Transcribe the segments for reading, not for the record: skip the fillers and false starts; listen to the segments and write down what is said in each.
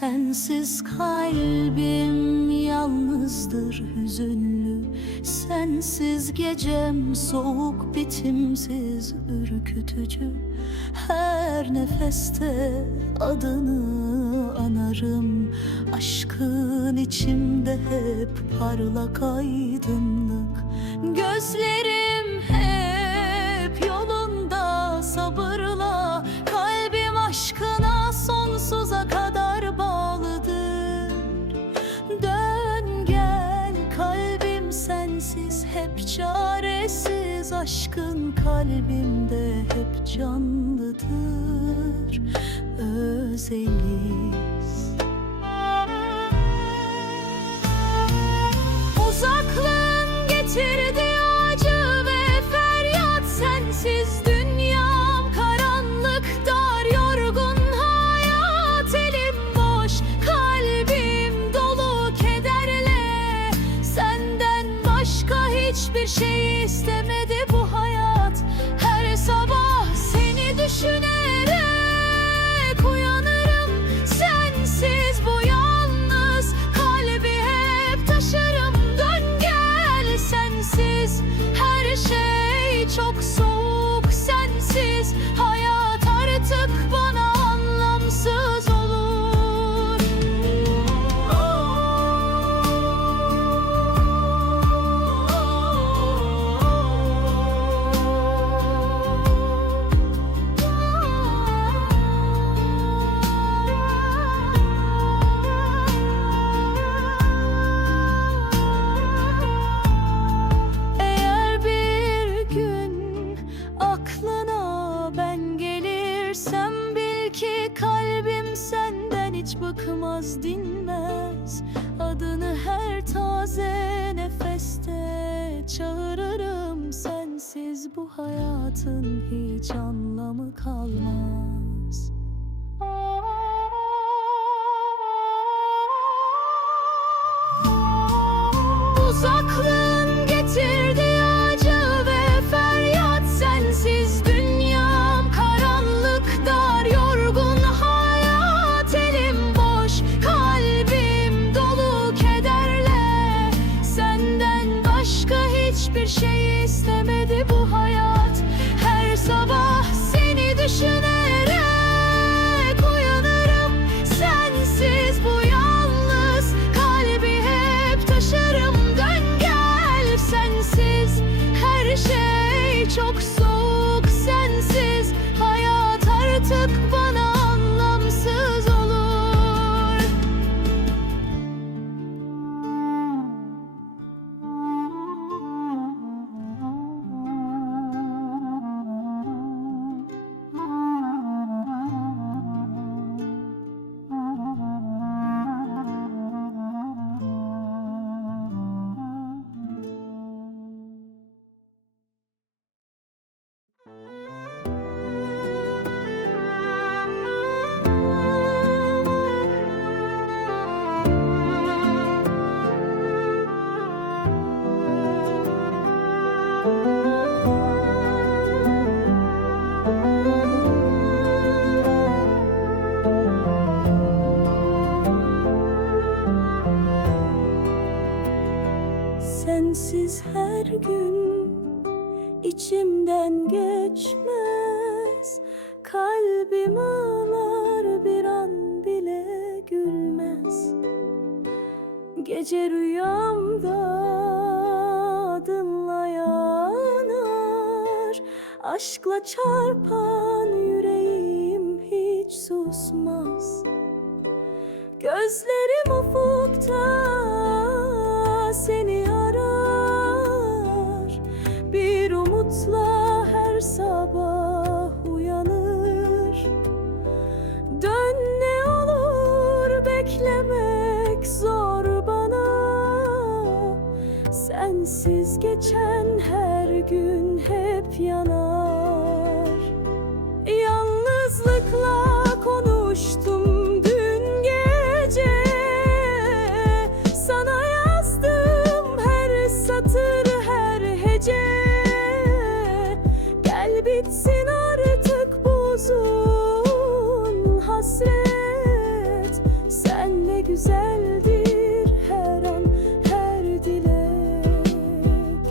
Sensiz kalbim yalnızdır, hüzünlü. Sensiz gecem soğuk, bitimsiz, ürkütücü. Her nefeste adını anarım. Aşkın içimde hep parlak aydınlık. Gözlerim hep yolunda sabırla. Kalbim aşkına sonsuza kadar bağlıdır. Dön gel, kalbim sensiz hep çaresiz. Aşkın kalbimde hep canlıdır. Özeliz. Uzaklığın getirdi acı ve feryat. Sensiz dünyam karanlık, dar, yorgun hayat. Elim boş, kalbim dolu kederle. Senden başka hiçbir şey istemedi bu hayat. Her sabah seni düşünerek uyanırım. Sensiz bu yalnız kalbi hep taşırım. Dön gel, sensiz her şey çok soğuk. Sensiz hayat artık bana anlamsız olur. Eğer bir gün aklına ben gelirsem, bil ki kalbim senden hiç bıkmaz, dinmez. Adını her taze nefeste çağırırım. Sensiz bu hayatın hiç anlamı kalmaz. Uzaklığın getirdi acı ve feryat. Sensiz dünyam karanlık, dar, yorgun hayat. Elim boş, kalbim dolu kederle. Senden başka hiçbir şey istemedi bu hayat. Her sabah seni düşünerek uyanırım. Sensiz bu yalnız kalbi hep taşırım. Dön gel, sensiz her şey çok soğuk. Sensiz hayat artık bana anlamsız olur. Sensiz her gün içimden geçmez. Kalbim ağlar, bir an bile gülmez. Gece rüyamda adınla yanar. Aşkla çarpan yüreğim hiç susmaz. Gözlerim ufukta seni arar. Bir umutla her sabah uyanır. Dön, ne olur beklemek zor bana. Sensiz geçen her gün hep yanar. Yalnızlıkla konuştum dün gece. Sana yazdım her satır, her hece. Gel bitsin artık bu uzun hasret. Sen güzeldir her an, her dilek.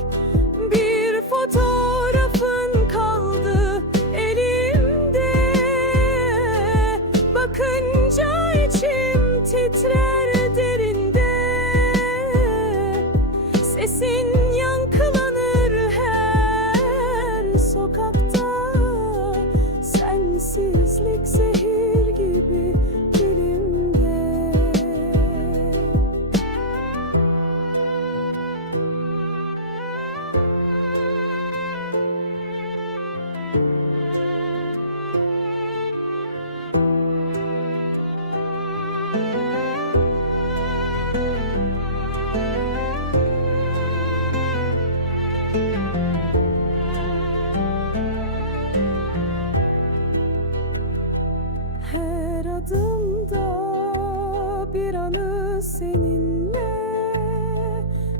Bir fotoğrafın kaldı elimde, bakınca içim titrer derinde. Sesin yankılanır her sokakta, sensizlik zehir gibi dilimde. Her adımda bir anı seninle,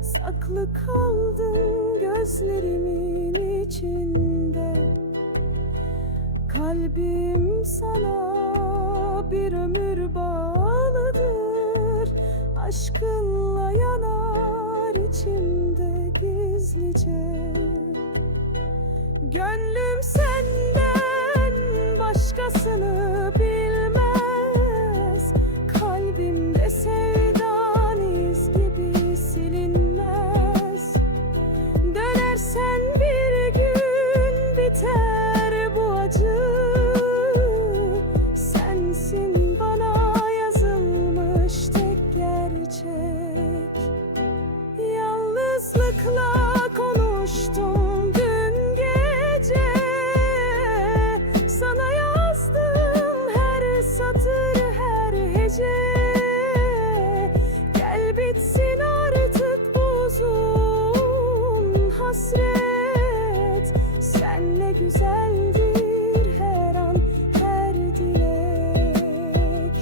saklı kaldın gözlerimin içinde. Kalbim sana bir ömür bağlıdır, aşkınla yanar içimde gizlice. Gönlüm senden başkasını bilmez, kalbimde sevdan iz gibi silinmez. Dönersen bir gün biter bu acı, sensin bana yazılmış tek gerçek. Yalnızlıkla konuştum dün gece, sana yazdım her satır, her hece. Gel bitsin artık bu uzun hasret, senle güzeldir her an, her dilek.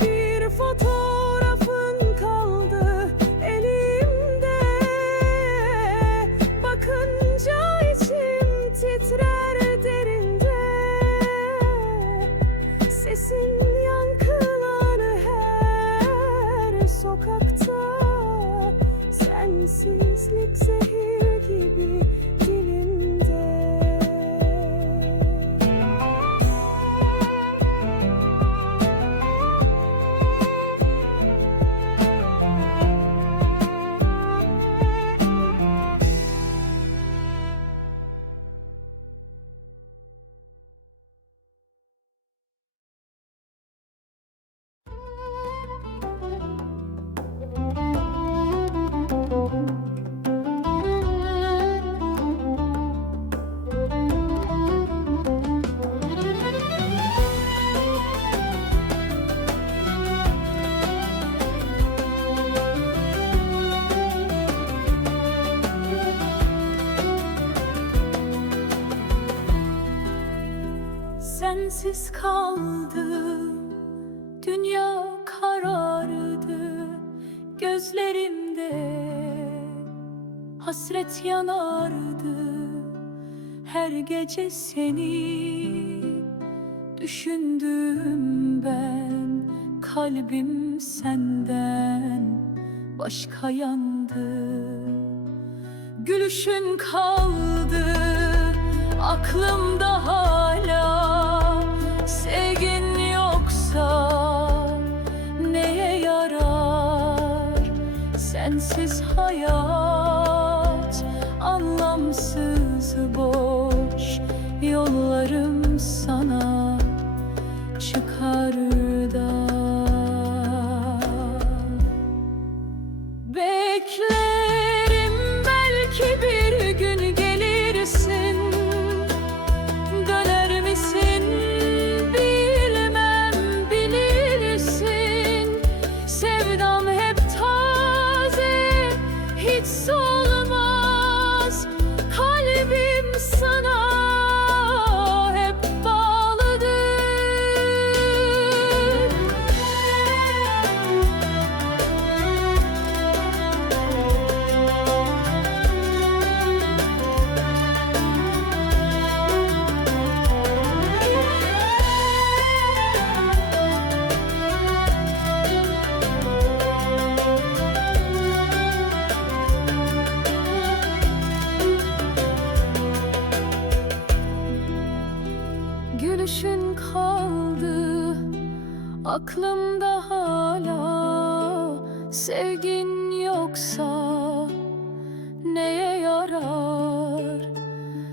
Bir fotoğrafın kaldı elimde, bakınca içim titrer derinde. Sesin yankılanır her sokakta, sensizlik zehir gibi dilimde. Sensiz kaldım, dünya karardı, gözlerimde hasret yanardı. Her gece seni düşündüm ben, kalbim senden başka yandı. Gülüşün kaldı aklımda hala, sevgin yoksa neye yarar? Sensiz hayat anlamsız, boş yollarım sana çıkar da. Beklerim, belki bir gün gelirsin. Döner misin bilmem, bilirsin. Sevdam hep taze, hiç gülüşün kaldı aklımda hala. Sevgin yoksa neye yarar?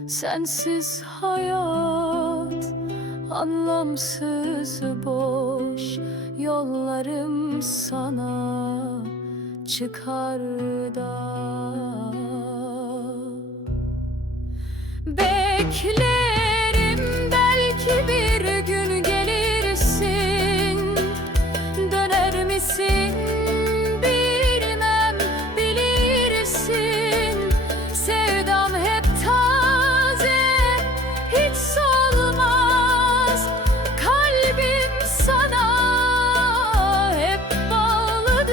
Sensiz hayat anlamsız, boş. Yollarım sana çıkar da beklerim, belki bir gün gelirsin. Döner misin bilmem, bilirsin. Sevdam hep taze, hiç solmaz. Kalbim sana hep bağlıdır.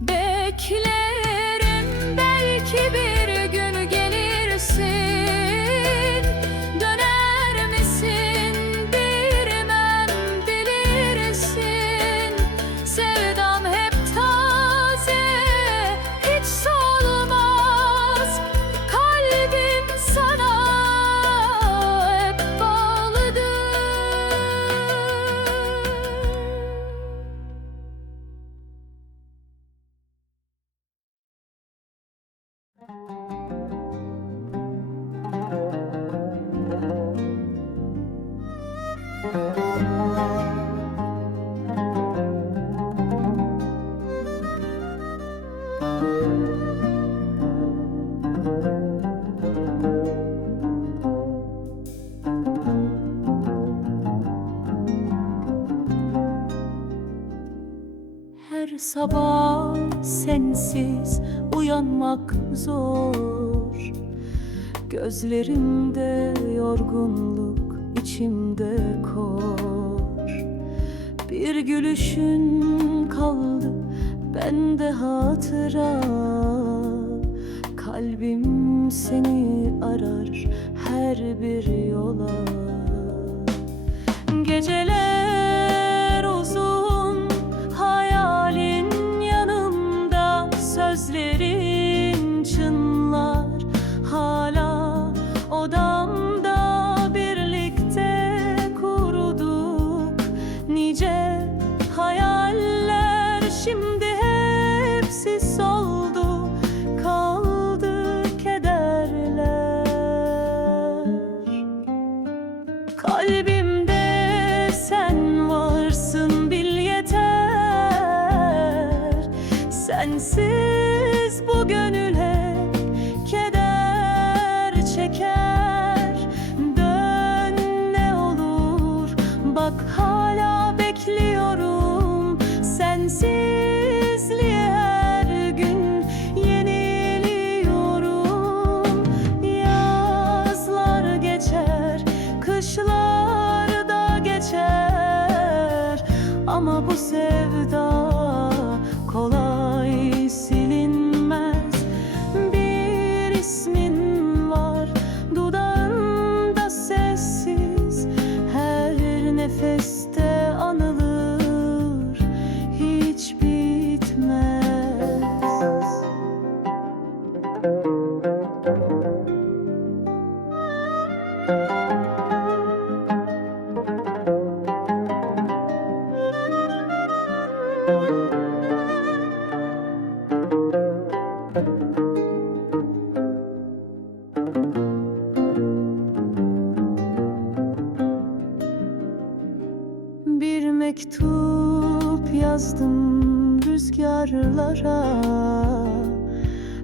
Beklerim, belki bir gün gelirsin. Döner misin bilmem, bilirsin. Sevdam hep taze, hiç solmaz. Kalbim sana hep bağlıdır. Her sabah sensiz uyanmak zor. Gözlerimde yorgunluk, içimde kor. Bir gülüşün kaldı bende hatıra. Kalbim seni arar her bir yola. Geceler uzun, hayalin yanımda, sözlerin çınlar hala odamda. Birlikte kurduk nice hayaller, şimdi hepsi soldu, kaldı kederler. Kalbimde sen varsın, bil yeter. Sensiz bu gönül hep keder çeker. Dön ne olur, bak hala bekliyorum. Sensizliğe her gün yeniliyorum. Yazlar geçer, kışlar da geçer, ama bu sevda kolay silinmez. Bir ismin var dudağında, sessiz, her nefeste anılır, hiç bitmez. Bir mektup yazdım rüzgarlara.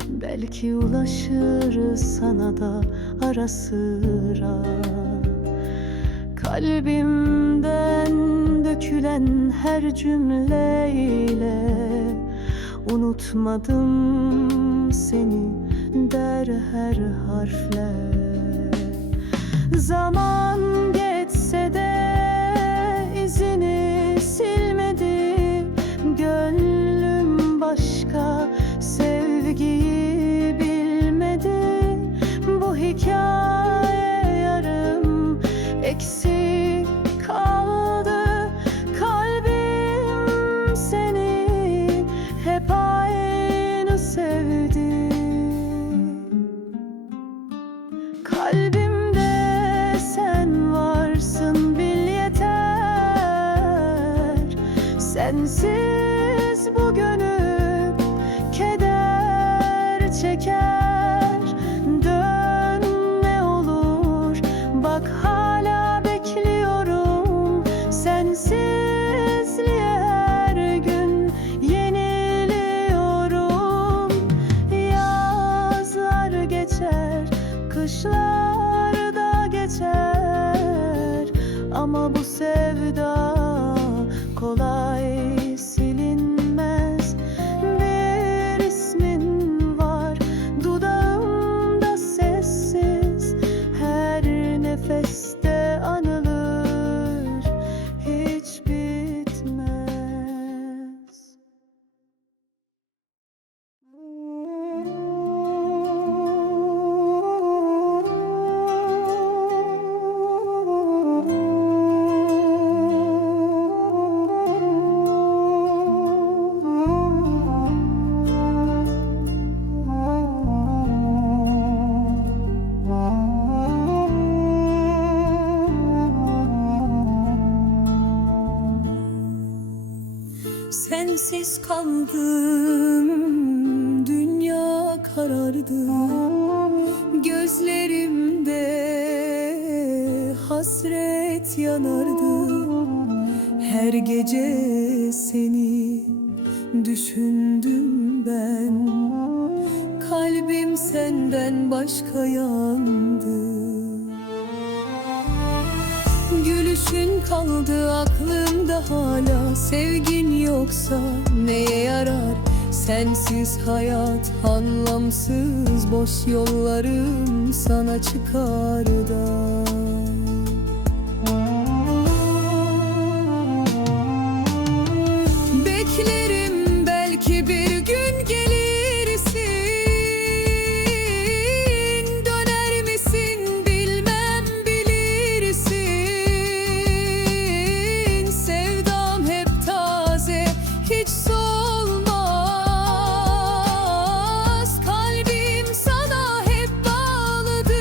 Belki ulaşır sana da ara sıra. Kalbimden dökülen her cümleyle unutmadım seni der her harfle. Zaman geçse de izini silmedi. Gönlüm başka sevgiyi bilmedi. Bu hikaye yarım eksik kaldı. Kalbim seni hep aynı sevdi. Sensiz bu gönül keder çeker. Dön ne olur, bak hala bekliyorum. Sensizliğe her gün yeniliyorum. Yazlar geçer, kışlar da geçer, ama bu sevda kolay silinmez. Bir ismin var dudağımda sessiz, her nefeste anılır, hiç bitmez. Sensiz kaldım, dünya karardı. Gözlerimde hasret yanardı. Her gece seni düşündüm ben. Kalbim senden başka yandı. Gülüşün kaldı aklımda hala. Sevgin yoksa neye yarar? Sensiz hayat anlamsız, boş yollarım sana çıkar da. Beklerim, belki bir gün gelirsin. Döner misin bilmem, bilirsin. Sevdam hep taze, hiç solmaz. Kalbim sana hep bağlıdır.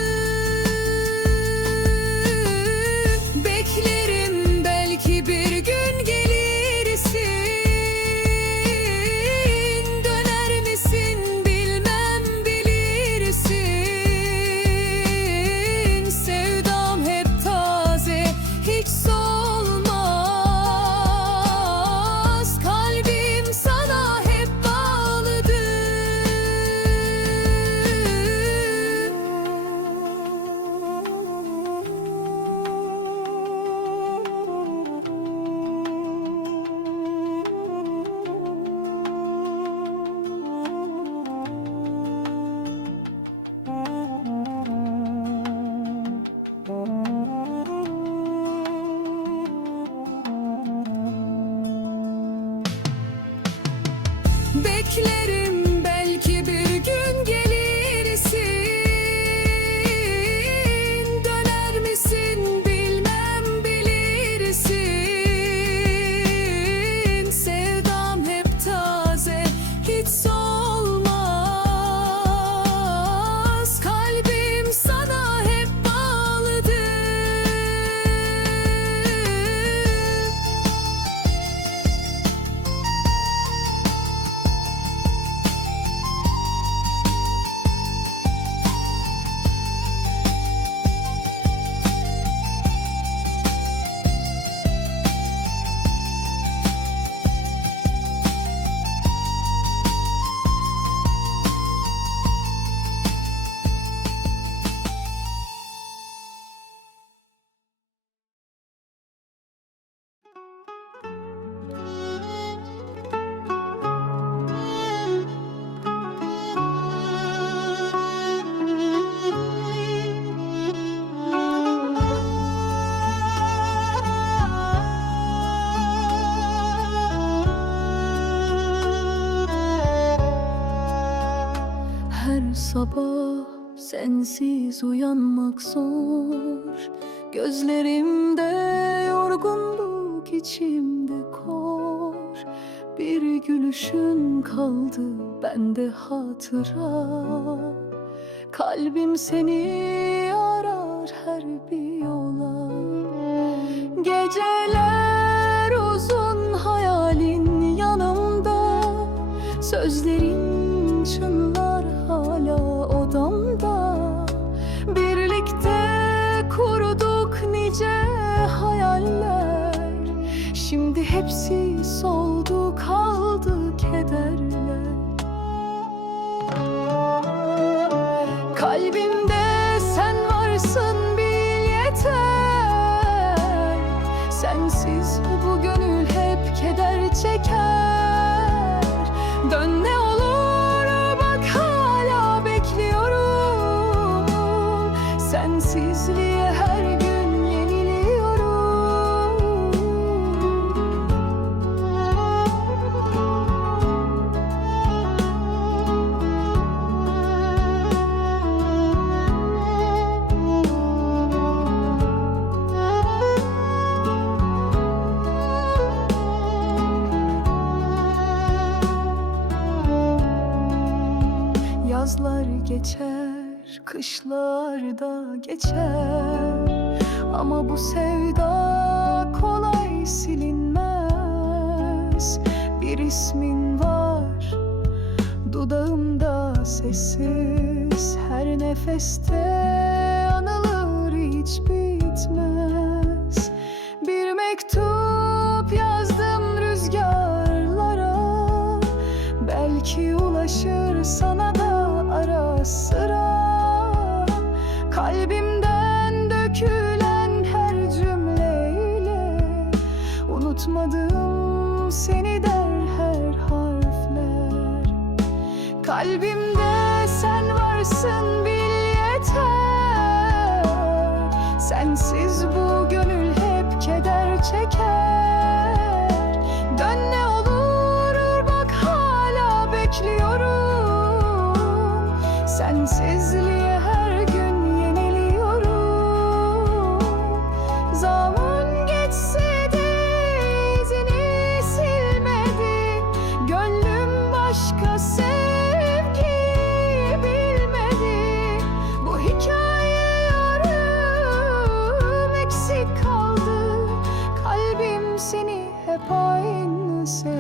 Beklerim, belki bir gün gelirsin. Döner misin bilmem, bilirsin. Sevdam hep taze, hiç solmaz. Kalbim sana hep bağlıdır. Beklerim, belki bir gün gelirsin. Döner misin bilmem, bilirsin. Sevdam hep taze, hiç solmaz. Kalbim sana hep bağlıdır. Her sabah sensiz uyanmak zor. Gözlerimde yorgunluk, içimde kor. Bir gülüşün kaldı bende hatıra. Kalbim seni arar her bir yola. Geceler uzun, hayalin hırçınlar hala odamda. Birlikte kurduk nice hayaller, şimdi hepsi soldu kaldı kederler. Kalbimde sen varsın bil yeter, sensiz bu gönül hep keder çeker. Dön ne olur bak hala bekliyorum, sensizliğe her gün yeniliyorum. Yazlar geçer, kışlar da geçer, ama bu sevda kolay silinmez. Bir ismin var dudağımda sessiz, her nefeste anılır hiç bitmez. Bir mektup yazdım rüzgarlara, belki ulaşır sana da ara sıra. Kalbimden dökülen her cümleyle unutmadım seni der her harfler. Kalbimde sen varsın bil yeter, sensiz bu gönül hep keder çeker. Dön ne olur bak hala bekliyorum, sensizliğe her gün yeniliyorum. Zaman geçse de izini silmedi, gönlüm başka sevgi bilmedi. Bu hikaye yarım eksik kaldı, kalbim seni hep aynı sevdi.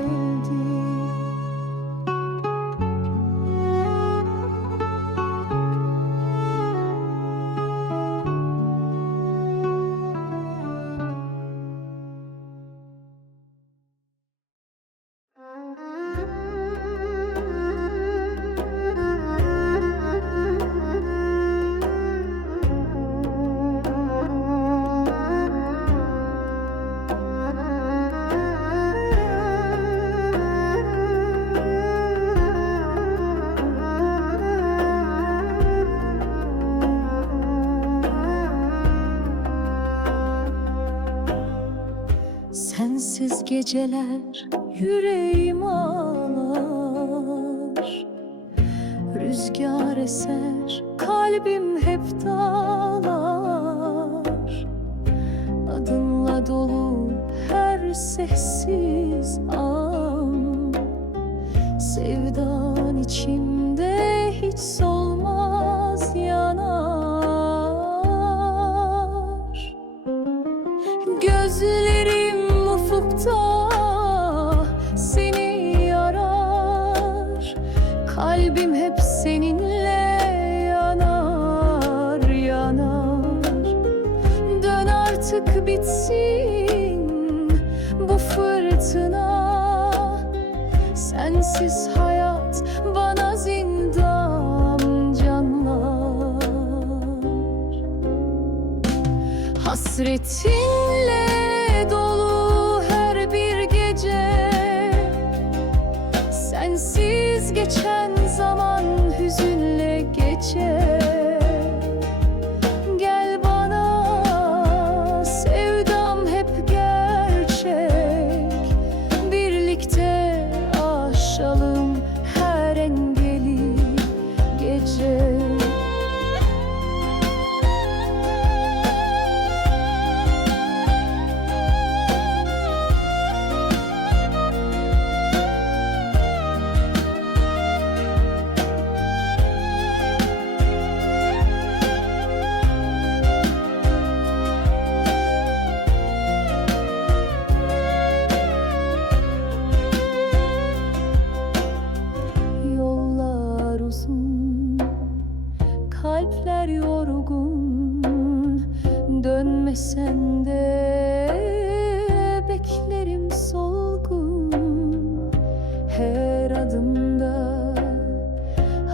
Sensiz geceler yüreğim ağlar, rüzgar eser kalbim hep dağlar. Adınla dolu her sessiz an, sevdan içimde hiç solmaz yanar. Gözlerim ufukta seni arar, kalbim hep seninle yanar yanar. Dön artık bitsin bu fırtına, sensiz hayat bana zindan canlar. Hasretinle dolu her bir gece, sensiz geçen zaman hüzünle geçer. Gel bana sevdam hep gerçek, birlikte aşalım her engeli gece. kalpler yorgun. Dönmesen de beklerim solgun. Her adımda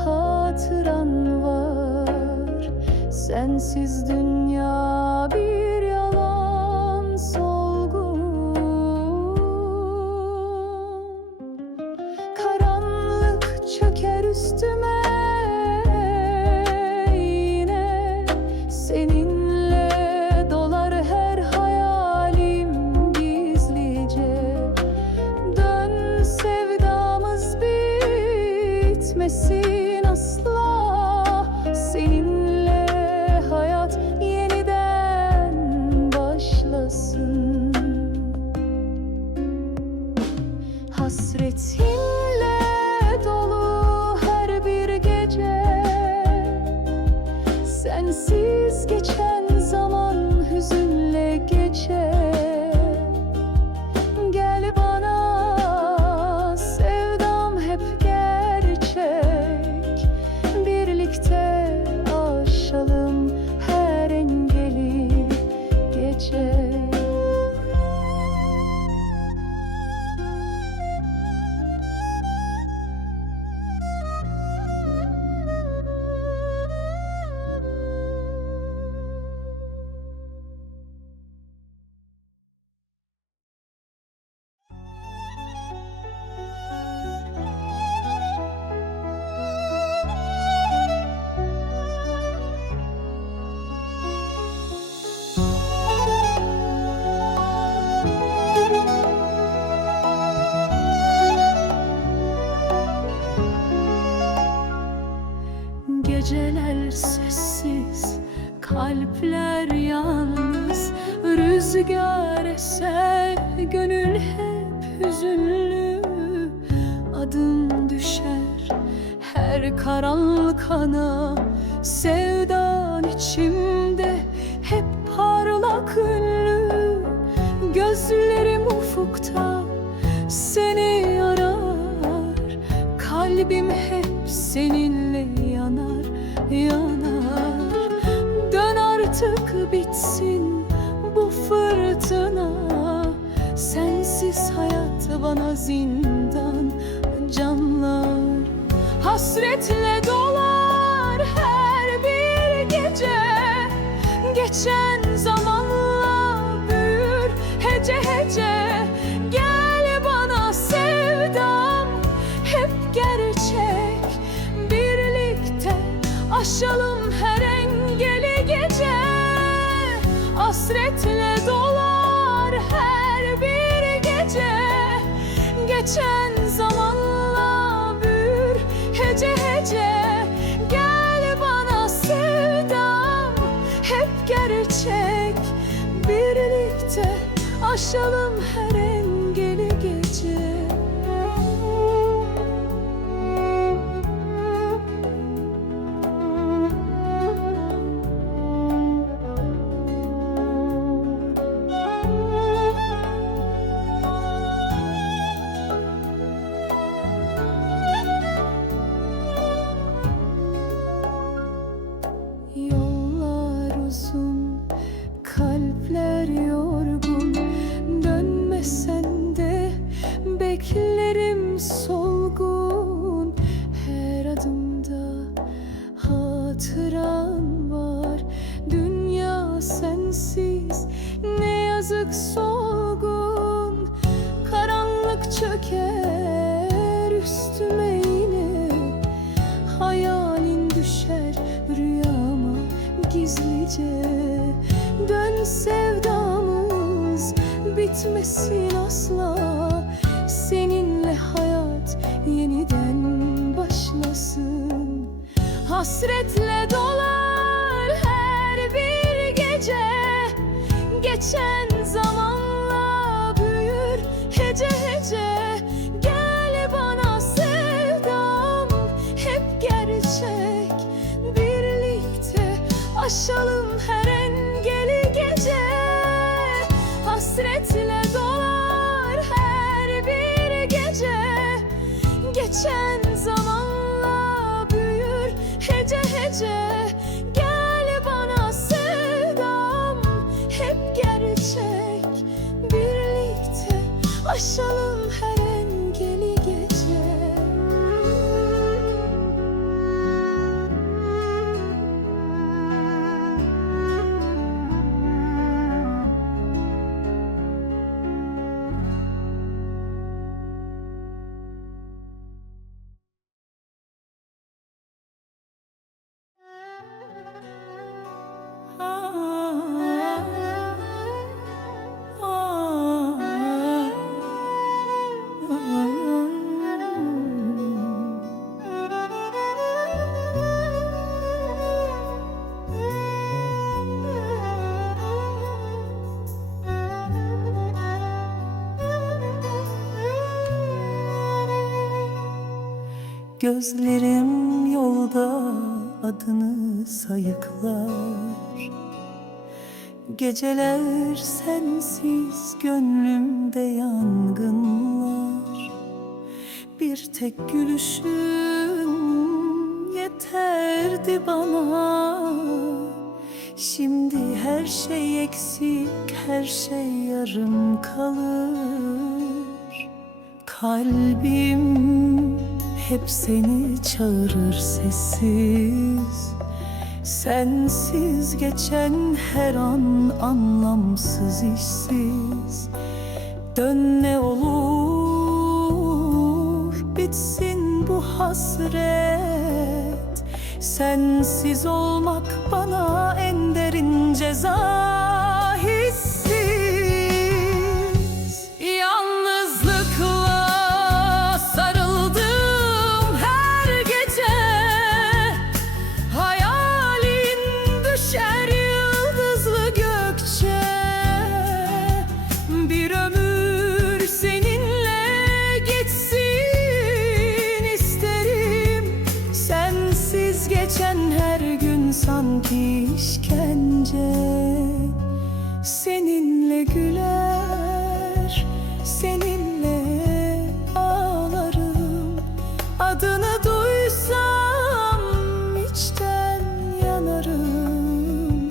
hatıran var. Sensiz dünya bir yalan solgun. Karanlık çöker üstüme, yine seninle dolar her hayalim gizlice. Dön sevdamız bitmesin asla. Seninle hayat yeniden başlasın. Hasretinle dolu her bir gece, sensiz geçen zaman hüzünle geçer. Gel bana, sevdam hep gerçek. Birlikte aşalım her engeli gece. Geceler sessiz, kalpler yalnız. Rüzgar eser, gönül hep hüzünlü. Adım düşer her karanlık ana. Sevdan içimde hep parlak ünlü. Gözlerim ufukta seni arar. Kalbim hep seninle yanar, yanar. Dön artık bitsin bu fırtına. Sensiz hayat bana zindan, camlar hasretle dolar her bir gece. Geçen zamanla büyür hece hece. Gel bana sevdam hep gerçek. Birlikte aşalım her engeli gece. Hasretle dolar her bir gece. Geçen zamanla büyür hece hece. Gel bana sevdam hep gerçek. Birlikte aşalım her engeli gece. Yollar uzun, kalpler yorgun. Dönmesen de beklerim solgun. Her adımda hatıran var. Dünya sensiz ne yazık solgun. Karanlık çöker üstüme yine. Hayalin düşer rüyama gizlice. Dön sevdamız bitmesin asla. Seninle hayat yeniden başlasın. Hasretle dolar her bir gece. Geçen zamanla büyür hece hece. Gel bana sevdam hep gerçek. Birlikte aşalım her engeli gece. Hasretle dolar her bir gece. Geçen zamanla büyür hece hece. aşalım her engeli gece. Gözlerim yolda adını sayıklar. Geceler sensiz gönlümde yangınlar. Bir tek gülüşün yeterdi bana. Şimdi her şey eksik, her şey yarım kalır. Kalbim hep seni çağırır sessiz. Sensiz geçen her an anlamsız, işsiz. Dön ne olur bitsin bu hasret. Sensiz olmak bana en derin ceza, hissiz. Yalnızlıkla sarıldım her gece. Hayalin düşer yıldızlı gökçe. Bir ömür seninle geçsin isterim. Sensiz geçen her gün sanki işkence. Seninle güler, seninle ağlarım. Adını duysam içten yanarım.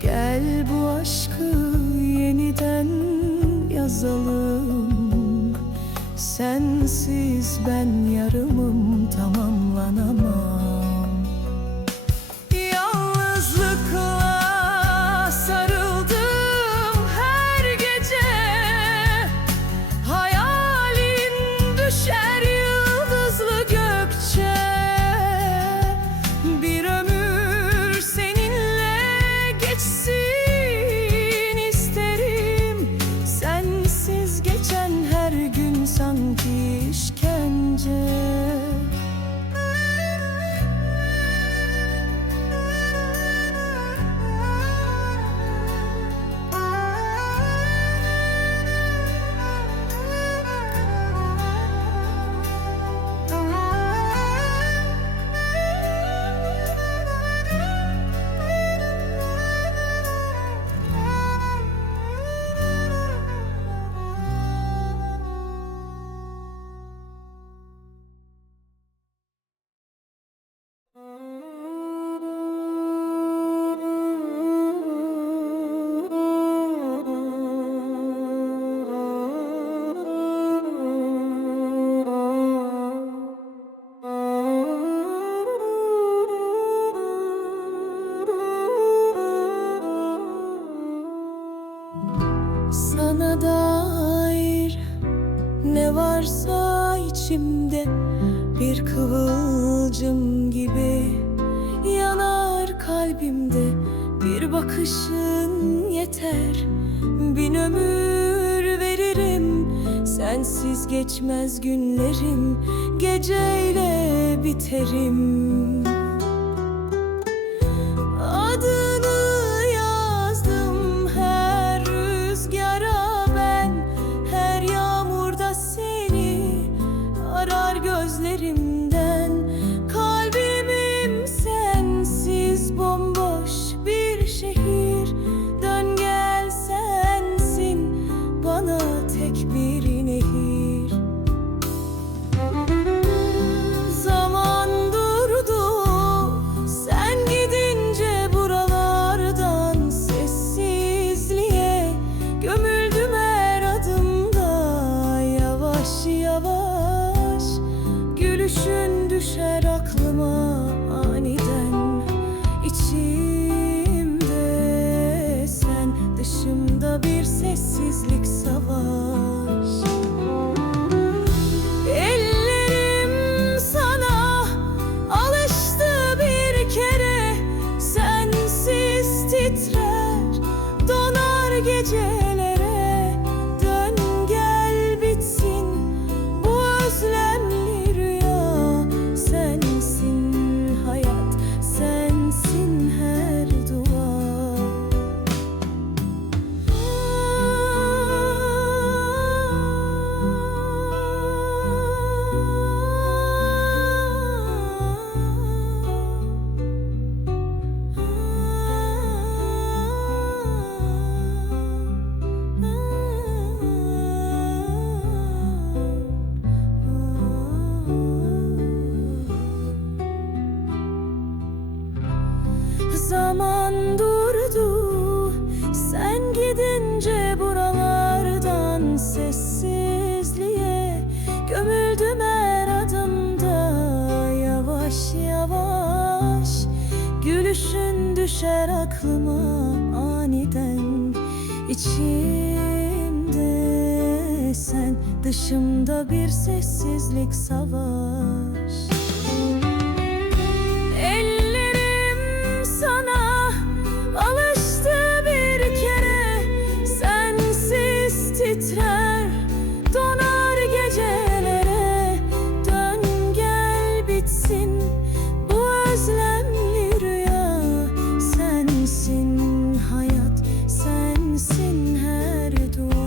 Gel bu aşkı yeniden yazalım. Sensiz ben yarımım, tamamlanamam. Yalnızlıkla sarıldım her gece. Hayalin düşer yıldızlı gökçe. Bir ömür seninle geçsin isterim. Sensiz geçen her gün sanki işkence. Sana dair ne varsa içimde bir kıvılcım gibi yanar kalbimde. Bir bakışın yeter, bin ömür veririm. Sensiz geçmez günlerim, geceyle biterim. Adını yazdım her rüzgara ben. Her yağmurda seni arar gözlerimden. Kalbimim sensiz bomboş bir şehir. Dön gel sensin bana tek bir nehir. Zaman durdu Zaman durdu, sen gidince buralardan sessizliğe gömüldüm her adımda. Yavaş yavaş gülüşün düşer aklıma aniden. İçimde sen, dışımda bir sessizlik, savaş. Ellerim sana alıştı bir kere, sensiz titrer, donar gecelere. Dön gel bitsin bu özlemli rüya, sensin hayat, sensin her dua.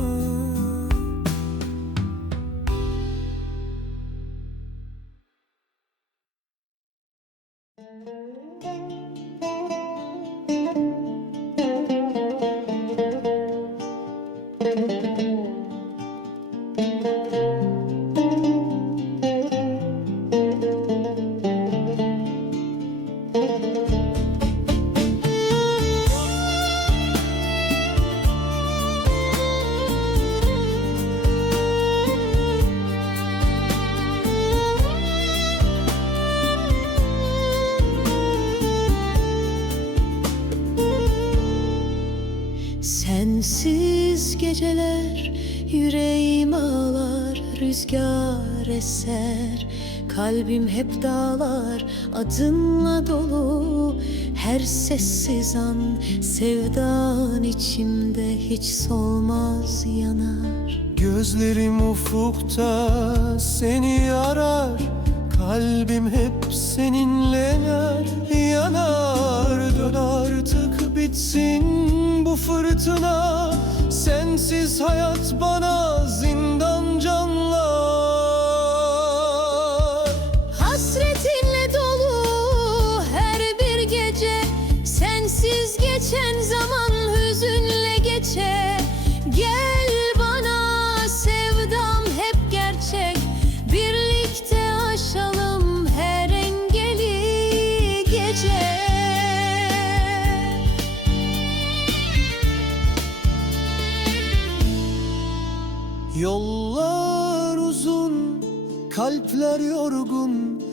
Sensiz geceler yüreğim ağlar, rüzgar eser, kalbim hep dağlar, adınla dolu her sessiz an. Sevdan içimde hiç solmaz yanar. Gözlerim ufukta seni arar, kalbim hep seninle yanar. Dön artık bitsin bu fırtına, sensiz hayat bana zindan canlar. Hasretinle dolu her bir gece, sensiz geçen zaman hüzünle geçe. Gel bana sevdam hep gerçek, birlikte aşalım her engeli gece. Yollar uzun, kalpler yorgun,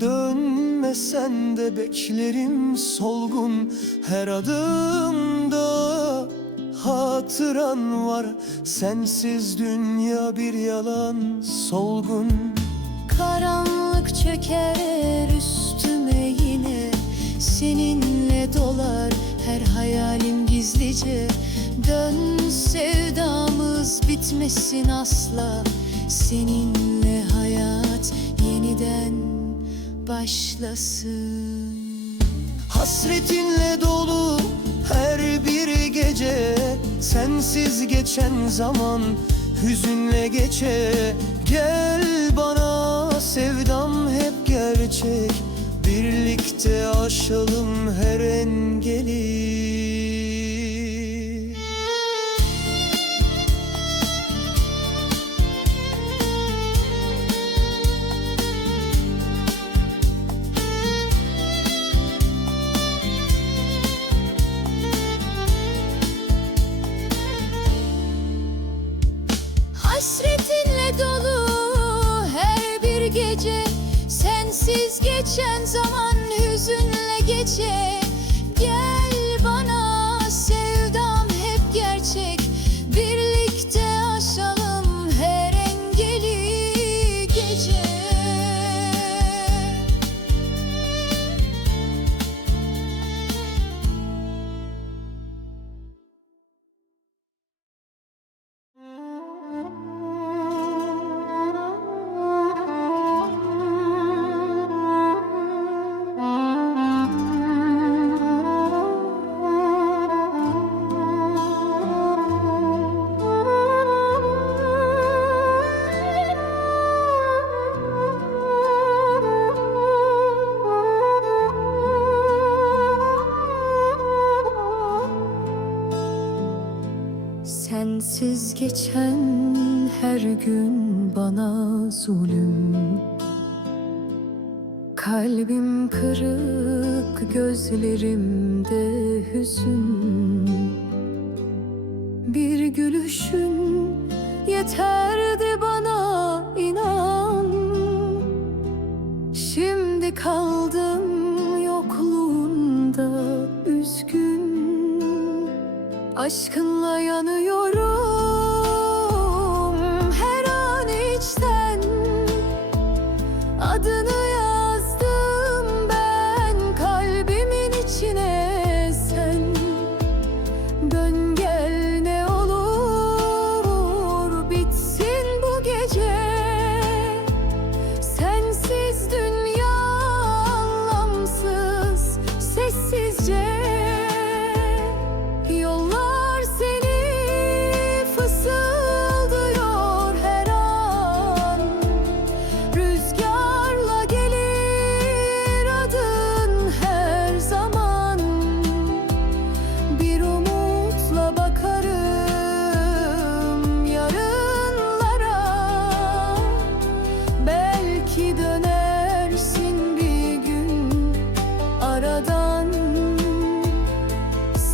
dönmesen de beklerim solgun. Her adımda hatıran var, sensiz dünya bir yalan solgun. Karanlık çöker üstüme yine, seninle dolar her hayalim gizlice. Dön sevdamız bitmesin asla, seninle hayat yeniden başlasın. Hasretinle dolu her bir gece, sensiz geçen zaman hüzünle geçe. Gel bana sevdam hep gerçek, birlikte aşalım her engeli. Hasretinle dolu her bir gece, sensiz geçen zaman hüzünle geçe. Gel bana sevdam hep gerçek, birlikte aşalım her engeli gece. Sensiz geçen her gün bana zulüm, kalbim kırık, Sıcak gözlerimde hüzün, bir gülüşün yeterdi bana, inan. Şimdi kaldım yokluğunda üzgün, aşkınla yanıyorum her an içten. Adını yazdım ben kalbimin içine, sen dön gel ne olur bitsin bu gece. Sensiz dünya anlamsız, sessizce yollar seni fısıldıyor her an. Rüzgarla gelir adın her zaman. Bir umutla bakarım yarınlara. Belki dönersin bir gün aradan.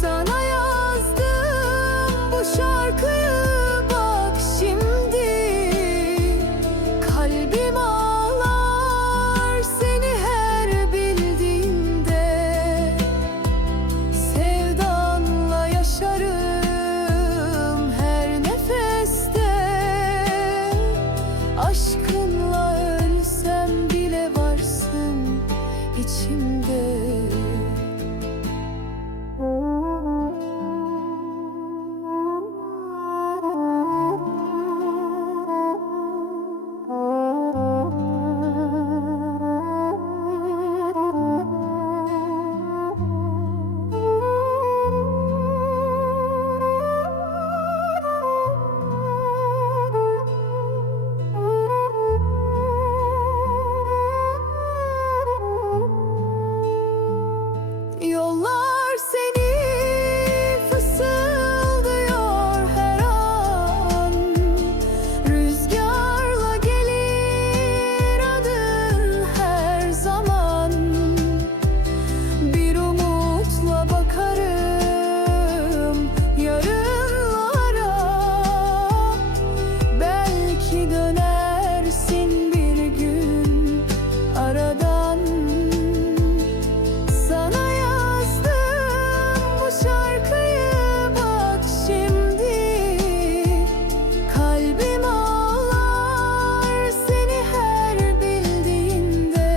Sana yazdım bu şarkıyı, bak şimdi. Kalbim ağlar seni her bildiğinde. Sevdanla yaşarım her nefeste. Aşkınla ölsem bile varsın içimde. Yollar seni fısıldıyor her an. Rüzgarla gelir adın her zaman. Bir umutla bakarım yarınlara. Belki dönersin bir gün aradan. Sana yazdım bu şarkıyı, bak şimdi. Kalbim ağlar seni her bildiğinde.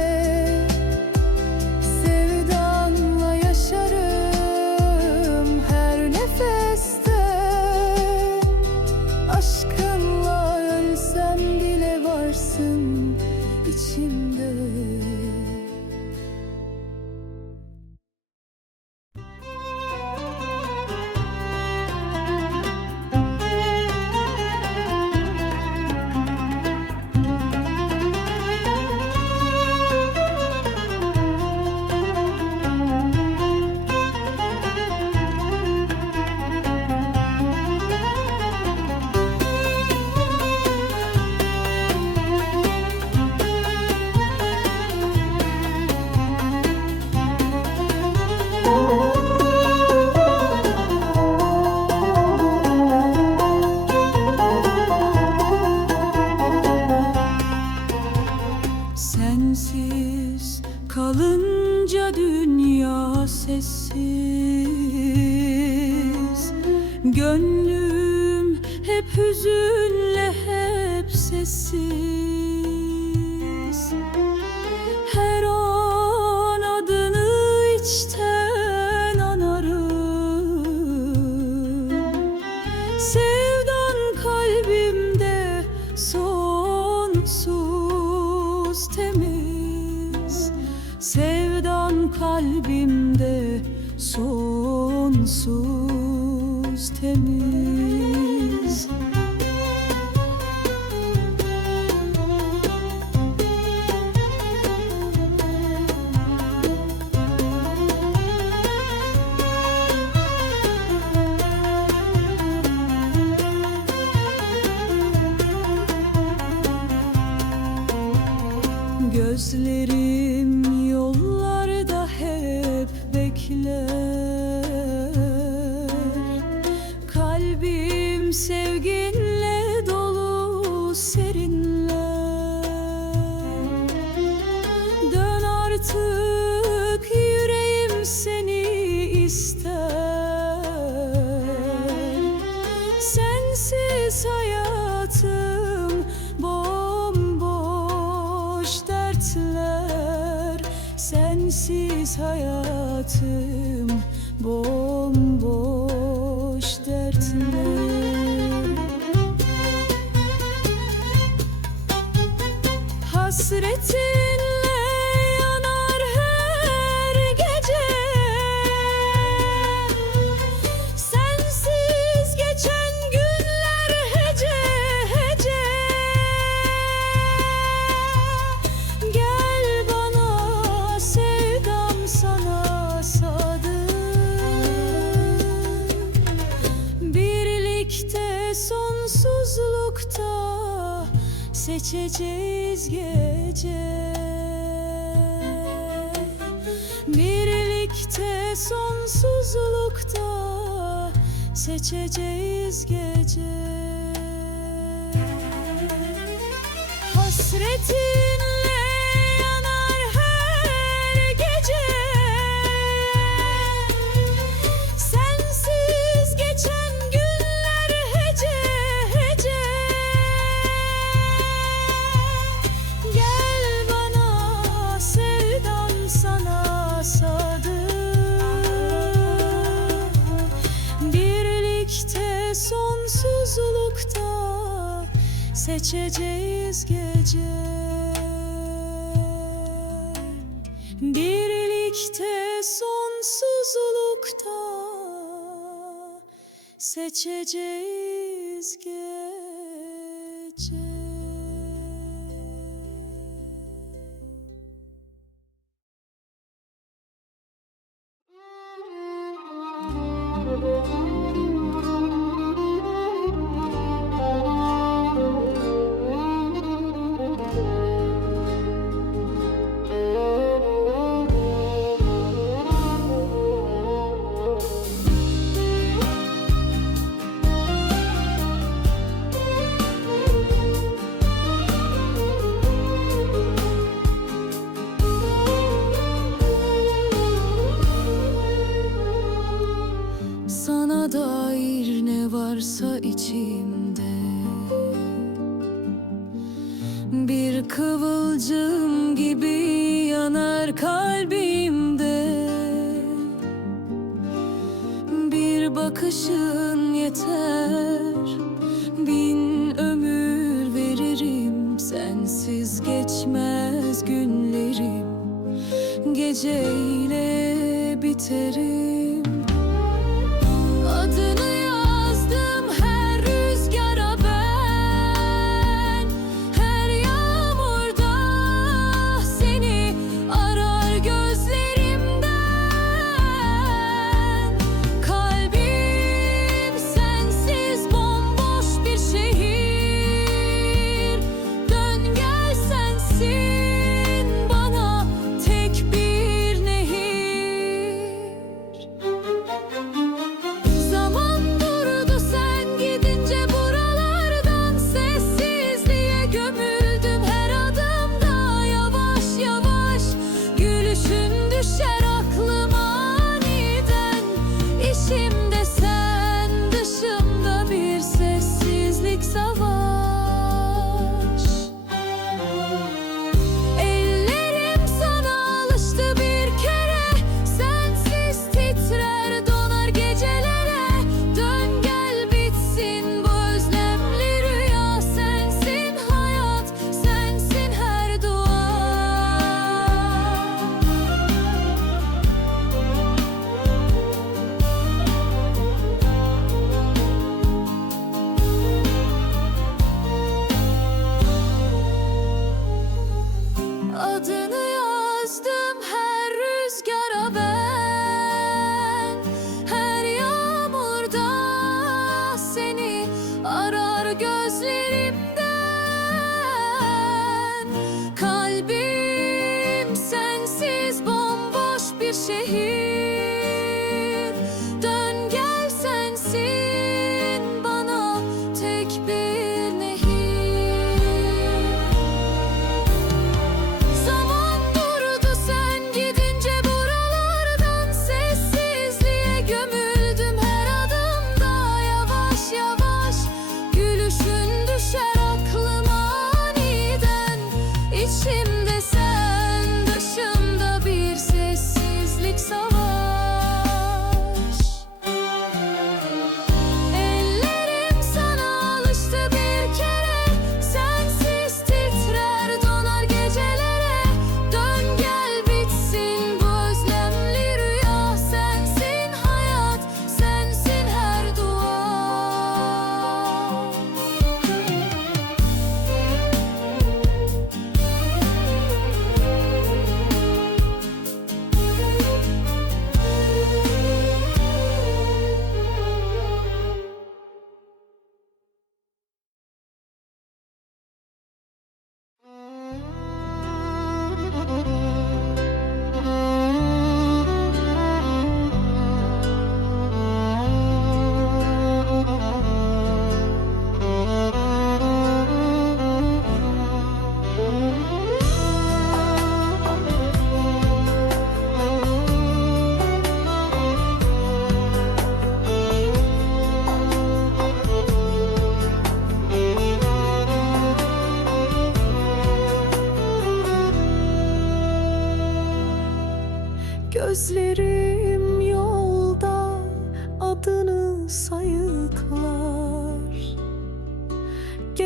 Sevdanla yaşarım her nefeste. Aşkınla ölsem bile varsın içimde. Sensiz kalınca dünya sessiz. Gönlüm hep hüzünle, hep sessiz. Her an adını içten anarım. Sevdan kalbimde sonsuz temiz. Sevdan kalbimde sonsuz temiz. Gözlerim yollarda hep Kalbim sevginle dolu serinler. Dön artık, yüreğim seni ister. Sensiz hayatım bomboş dertler. Sensiz hayatım bomboş dertler. Hasretinle yanar her gece. Sensiz geçen günler hece hece. Gel bana sevdam sana sadık. Birlikte sonsuzlukta seçeceğiz gece. Birlikte sonsuzlukta seçeceğiz gece. Hasretinle yanar her gece. Sensiz geçen günler hece hece. Gel bana sevdam sana sadık. Birlikte sonsuzlukta seçeceğiz gece. Birlikte sonsuzlukta seçeceğiz gece. Sana dair ne varsa içimde, bir kıvılcım gibi yanar kalbimde. Bir bakışın yeter, bin ömür veririm. Sensiz geçmez günlerim, geceyle biterim. Adını yazdım her rüzgara ben, her yağmurda seni arar gözlerimden. Kalbim sensiz bomboş bir şehir. Dön gel sensin bana tek bir nehir.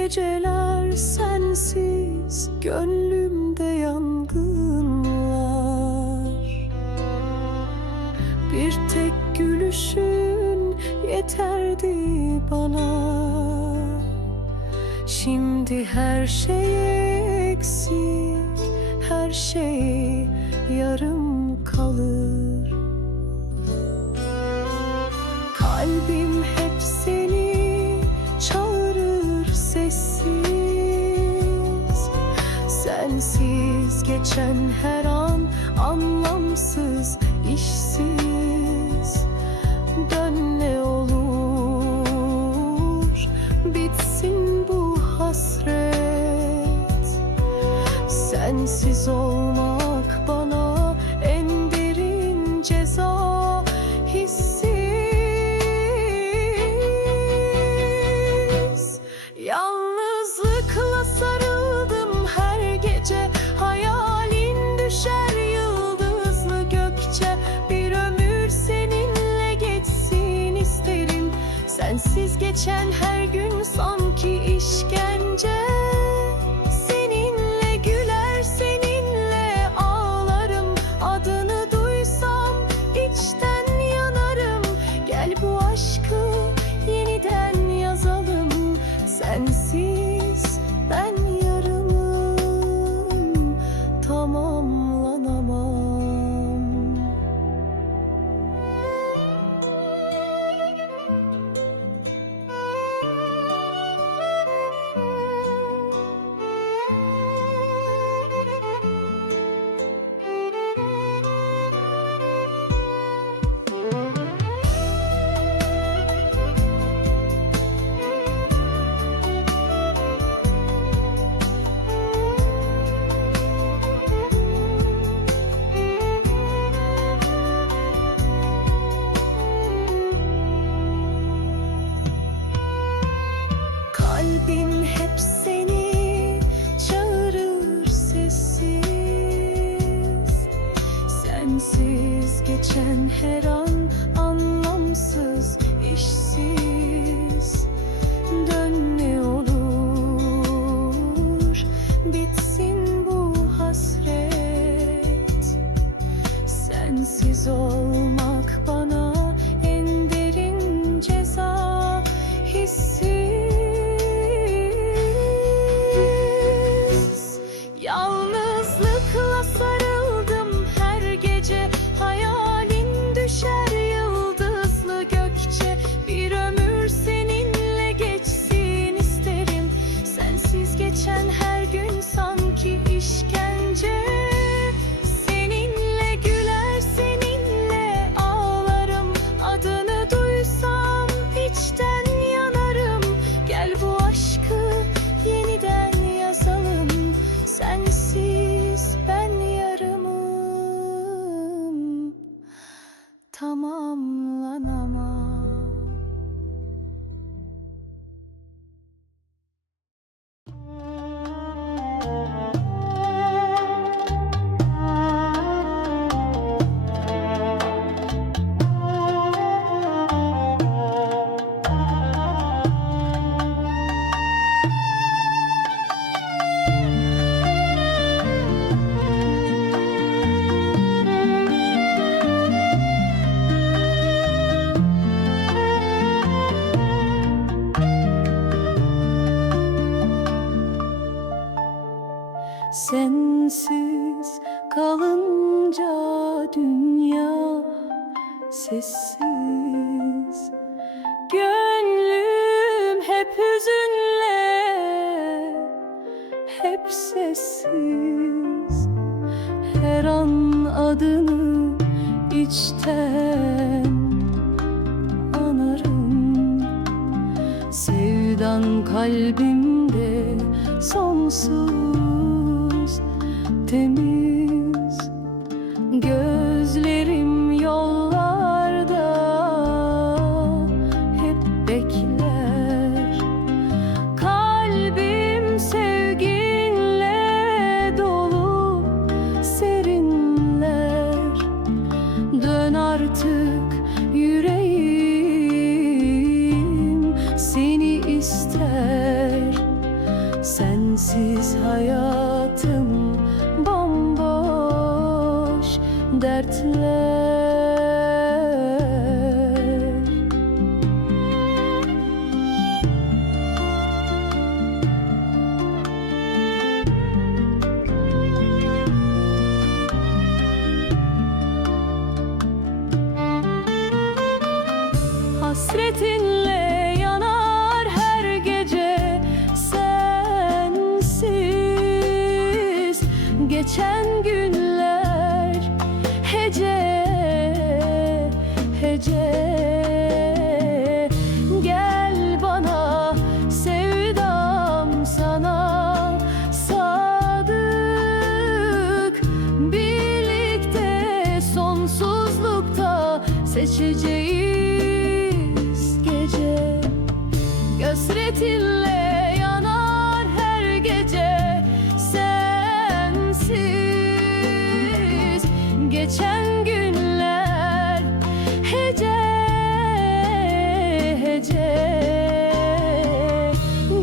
geceler sensiz, gönlümde yangınlar. Bir tek gülüşün yeterdi bana. Şimdi her şey eksik, her şey yarım kalır. Kalbim hep seni çağırır sessiz. Sensiz geçen her an anlamsız, işsiz. Dön ne olur, bitsin bu hasret. Sensiz olmak bana en derin ceza. Hissiz, yalnızlıkla sarıldım her gece. Hayalin düşer yıldızlı gökçe. Bir ömür seninle geçsin isterim. Sensiz geçen her gün sanki işkence. Seninle güler, seninle ağlarım. Adını duysam içten yanarım. Gel bu aşkı yeniden yazalım. Sensiz ben yarımım, tamamlanamam. Kalbim hep seni çağırır sessiz. Sensiz geçen her an anlamsız, işsiz. Dön ne olur, bitsin bu hasret. Sensiz olmak bana en derin ceza. Hissiz, yalnızlıkla sarıldım her gece. Hayalin düşer yıldızlı gökçe. Bir ömür seninle geçsin isterim. Sensiz geçen her gün sanki işkence. Seninle güler, seninle ağlarım. Adını duysam içten yanarım. Gel bu aşkı yeniden yazalım. Sensiz ben yarımım, tamamlanamam. Sensiz kalınca dünya sessiz. Gönlüm hep hüzünle, hep sessiz. Her an adını içten anarım. Sevdan kalbimde sonsuz, temiz. Gözlerim yollarda hep bekler. Kalbim sevginle dolu, serinler. Dön artık yüreğim, seni ister. Hasretinle yanar her gece sensiz geçen günler hece hece. Gel bana sevdam sana sadık, birlikte sonsuzlukta seçeceğiz gece. Hasretinle yanar her gece sensiz geçen günler hece hece.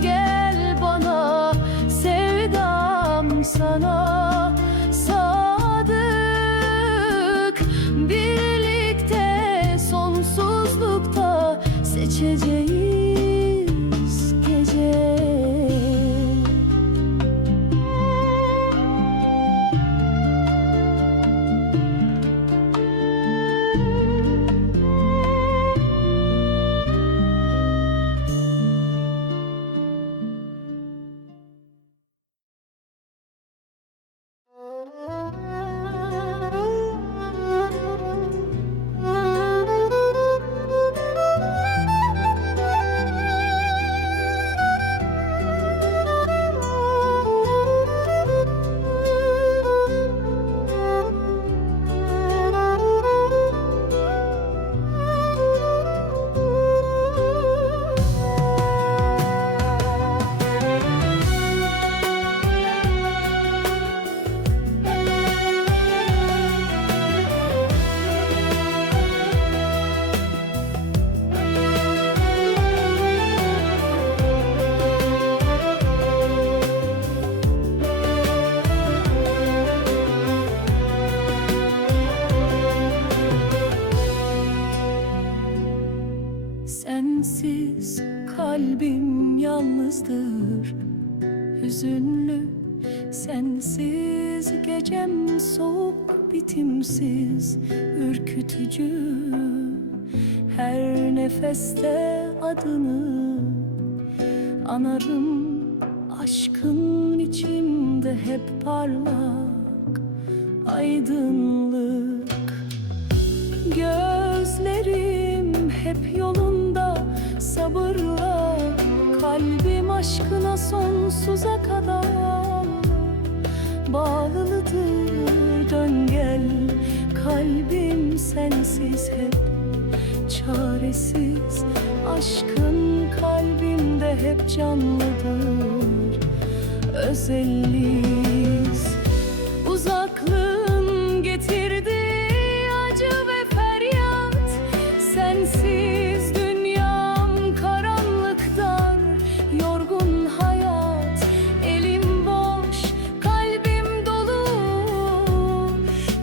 Gel bana sevdam sana sadık, birlikte sonsuzlukta seçeceğiz gece. Sensiz kalbim yalnızdır, hüzünlü. Sensiz gecem soğuk, bitimsiz, ürkütücü. Her nefeste adını anarım, aşkın içimde hep parlak, aydınlık. Gözlerim hep yolunda sabırla, kalbim aşkına sonsuza kadar bağlıdır. Dön gel, kalbim sensiz hep çaresiz, aşkın kalbimde hep canlıdır, özelliyiz. Uzaklığın getirdiği acı ve feryat, sensiz dünyam karanlık dar, yorgun hayat. Elim boş, kalbim dolu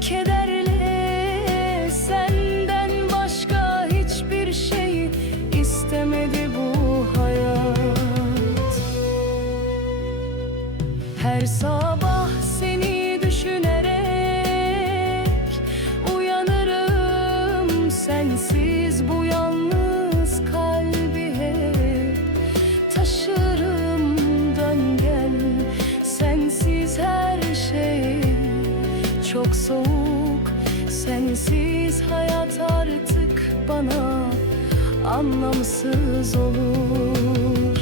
kederle, senden başka hiçbir şey istemedi bu hayat. Her sabah seni düşünerek uyanırım, sensiz bu yalnız kalbi hep taşırım. Dön gel, sensiz her şey çok soğuk, sensiz hayat artık bana anlamsız olur.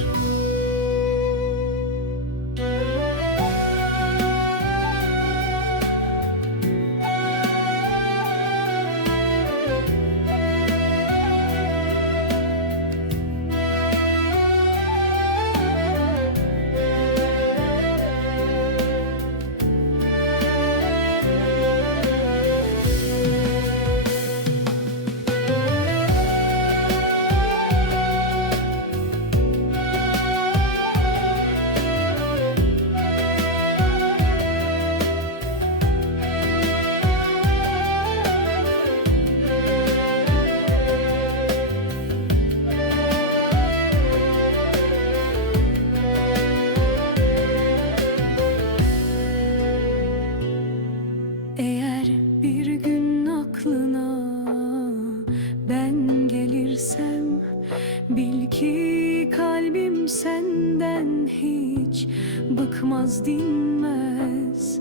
Bil ki kalbim senden hiç bıkmaz dinmez.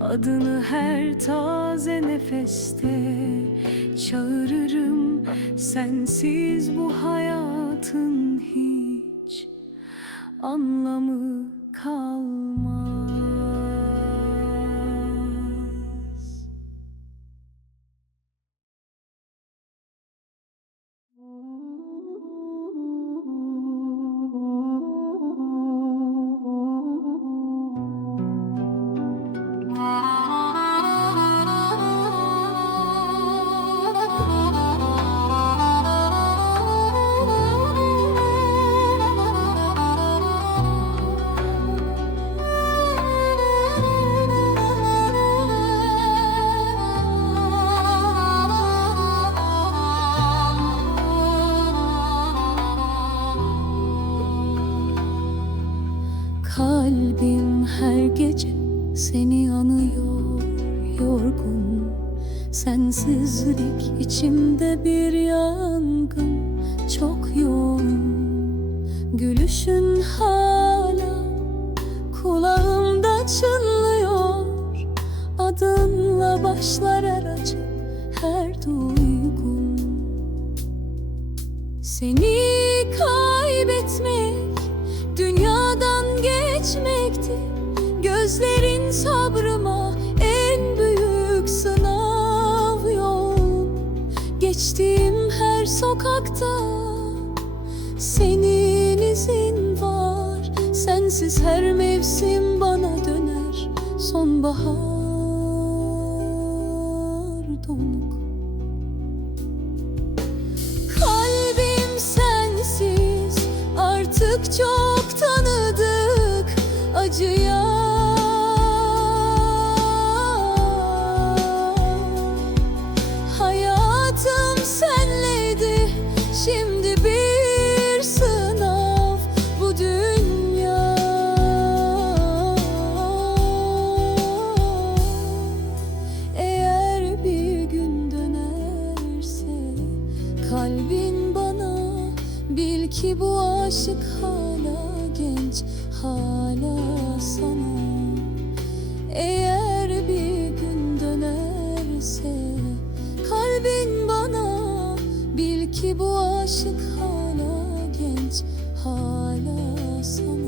Adını her taze nefeste çağırırım. Sensiz bu hayatın hiç anlamı kalmaz. Kalbim her gece seni anıyor, yorgun. Sensizlik içimde bir yangın, çok yoğun. Gülüşün hala kulağımda çınlıyor. Adınla başlar her acı, her duygun. Seni kaybetmek dünyadan geçmekti. Gözlerin sabrıma en büyük sınav yol. Geçtiğim her sokakta senin izin var. Sensiz her mevsim bana döner sonbahar donuk. Kalbim sensiz artık çok tanıdık acıya. Hayatım senleydi, şimdi bir sınav bu dünya. Eğer bir gün dönerse kalbin bana, bil ki bu aşık hala genç, hala sana. Eğer bir gün dönerse kalbin bana, bil ki bu aşık hala genç, hala sana.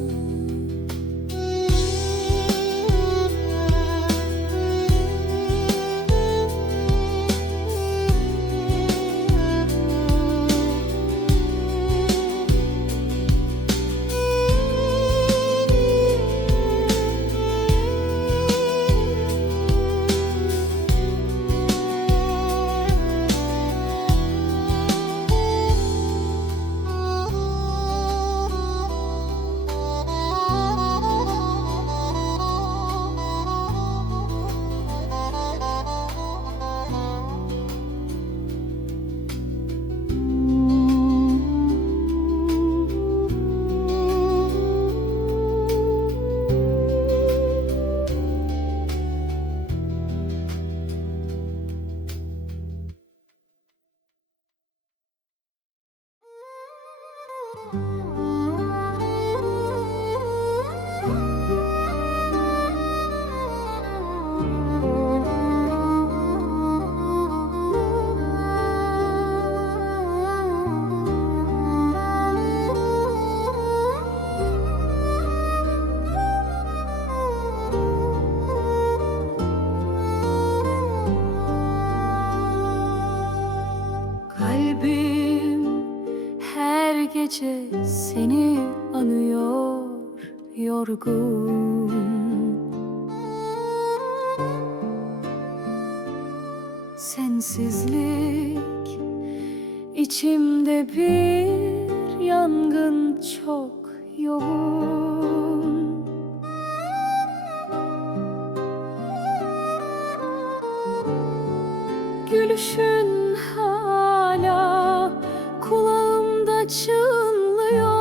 Kalbim her gece seni anıyor, yorgun. Sensizlik içimde bir yangın, çok yoğun. Gülüşün hala kulağımda çınlıyor.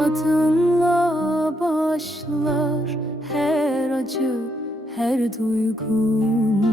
Adınla başlar her acı, her duygun.